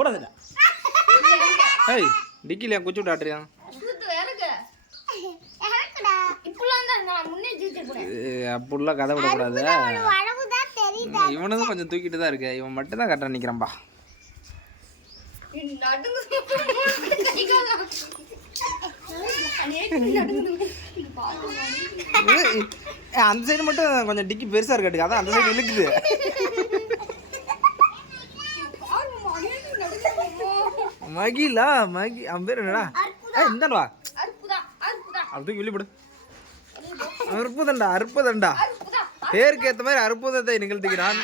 போடாத. ஏய் டிக்கில குச்சி விட்டு ஆட்றியா? அப்படிலாம் கதை விடக்கூடாது. இவனும் கொஞ்சம் தூக்கிட்டு தான் இருக்கு. இவன் மட்டும் தான் கரெக்டாக நிற்கிறான்பா. அந்த சைடு மட்டும் கொஞ்சம் டிக்கி பெருசா இருக்கட்டுக்கு, அதான் அந்த சைடு இழுக்குது. மகிலா மகி அவன் பேர் என்னடா? இந்தாண்டா அப்படி வெளிப்படு. அற்புதண்டா அற்புதண்டா, பேருக்கு ஏற்ற மாதிரி அற்புதத்தை நிகழ்த்துகிறான்.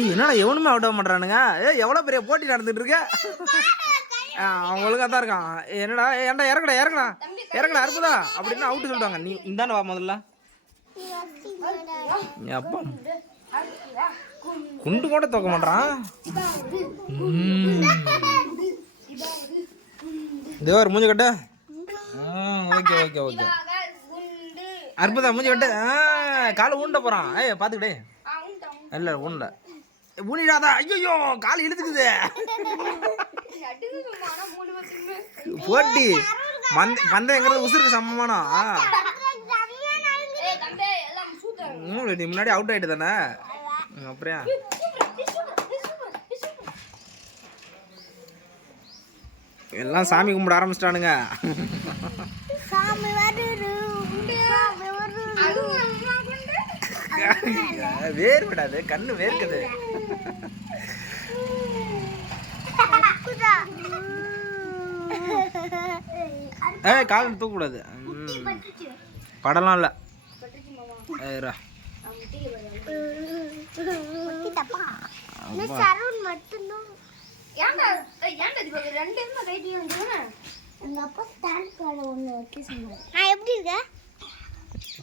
என்னடா எவனுமே அவுட் ஆக மாட்டானுங்க. எவ்வளோ பெரிய போட்டி நடந்துட்டு இருக்க. அவன் ஒழுங்கா தான் இருக்கான். என்னடா ஏன்டா இறங்கடா இறங்கடா இறங்கடா அற்புதா அப்படின்னு அவுட்டு சொல்லுவாங்க. நீ இந்தாண்ட வா முதல்ல. அப்பா குண்டு கூட தூக்க மாட்டான். தேவர் மூஞ்சி கட்ட. ஓகே ஓகே ஓகே அற்புதா மூஞ்சி கட்டு. காலை ஊண்ட போறான். பாத்துக்கிட்டே இல்ல ஊண்ட ஊனிடாதா. ஐயோ கால் இழுத்துக்குது. போட்டி பந்தயங்கிறது உசுருக்கு சமமானம். நீ முன்னாடி அவுட் ஆயிட்டு தானே, அப்புறம் எல்லாம் சாமி கும்பிட ஆரம்பிச்சிட்டானுங்க. வேர் விடாது, கண்ணு வேர்க்குது. கால் தூக்கக்கூடாது. படலாம் இல்லை.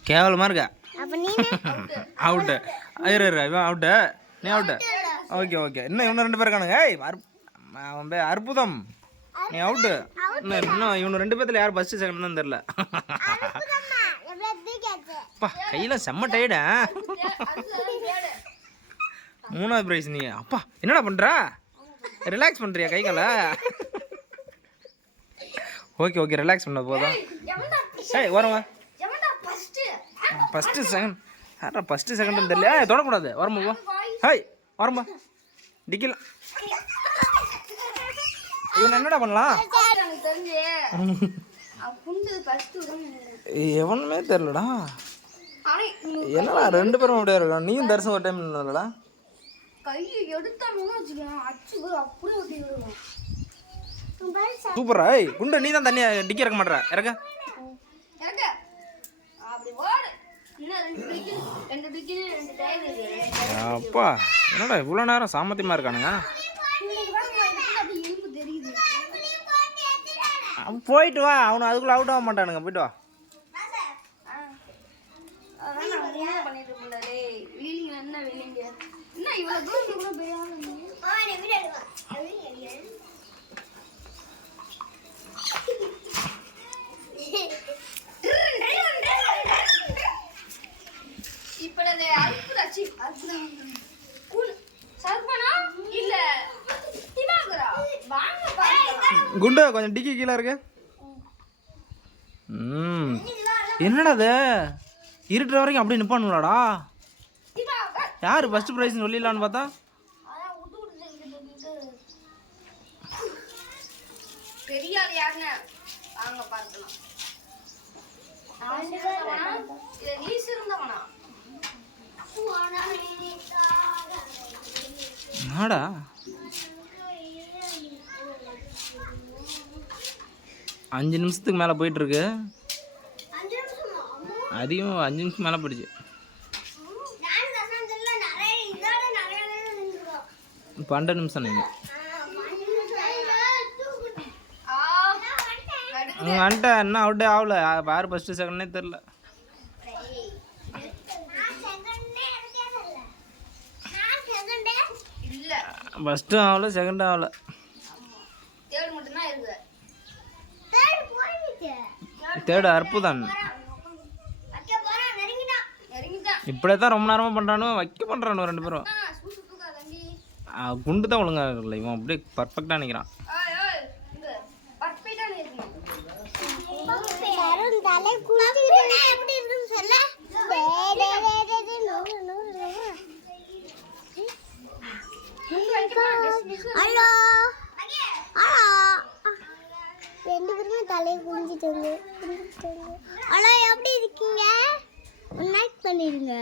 கேவலமா இருக்க. அவுட்டு இவன் அவுட்டு, நீ அவுட்டு. ஓகே ஓகே இன்னும் இவனு 2 பேர் இருக்கானுங்க. அவன் அற்புதம் நீ அவுட்டு. இன்னும் இவனு 2 பேர்த்துல யார் ஃபர்ஸ்ட் செகண்ட் தான் தெரியல. கையில செம்ம டயர்டா. 3வது பிரைஸ் நீ. அப்பா என்னடா பண்ற? ரிலாக்ஸ் பண்றியா கை கால? ஓகே ஓகே ரிலாக்ஸ் பண்ண போதும். வரவா ஃபர்ஸ்ட் செகண்ட். யாரா ஃபர்ஸ்ட் செகண்ட் தெரியல. தொடக்கூடாது. வரம்பா போ. ஹாய் வரம்பா டிக்கல. இவன் என்னடா பண்ணலாம்? எவனுமே தெரியலடா. என்னடா 2 பேரும் அப்படியே இருக்கா. நீயும் தரிசனம் ஒரு டைம் இல்லடா. சூப்பரா. குண்டு நீ தான் தண்ணி டிக்கி இறக்க மாட்டற. இறக்க அப்பா என்னடா இவ்வளோ நேரம் சாமர்த்தியமா இருக்கானுங்க. போயிட்டு வா. அவனு அதுக்குள்ள அவுட் ஆக மாட்டானுங்க. போயிட்டு வா. குண்டு கொஞ்சம் டிக்கி கீழே இருக்கு. என்னடா அது இருட்டுற வரைக்கும் அப்படியே நிப்பானுங்களாடா. யாரு ஃபர்ஸ்ட் ப்ரைஸ் சொல்லிடலான்னு பார்த்தா நாடா 5 நிமிஷத்துக்கு மேலே போயிட்டு இருக்கு. அதிகம் 5 நிமிஷம் மேலே போயிடுச்சு. 12 நிமிஷம் நீங்கள் வந்துட்ட. என்ன அவுட்டே ஆகல. யார் ஃபர்ஸ்ட் செகண்டே தெரில. ஃபர்ஸ்ட்டும் ஆகல செகண்டும் ஆகல. தேர்டு அற்புதன். இப்படியே தான் ரொம்ப நேரமாக பண்ணுறானு வைக்க பண்ணுறானு 2 பேரும். குண்டு தான் ஒழுங்காக இருக்குல்ல, இவன் அப்படியே பர்ஃபெக்டாக நிற்கிறான். ரெண்டு பேருமே தலையை குளிச்சுட்டாங்க. ஹலோ, எப்படி இருக்கீங்க? லைக் பண்ணிடுங்க.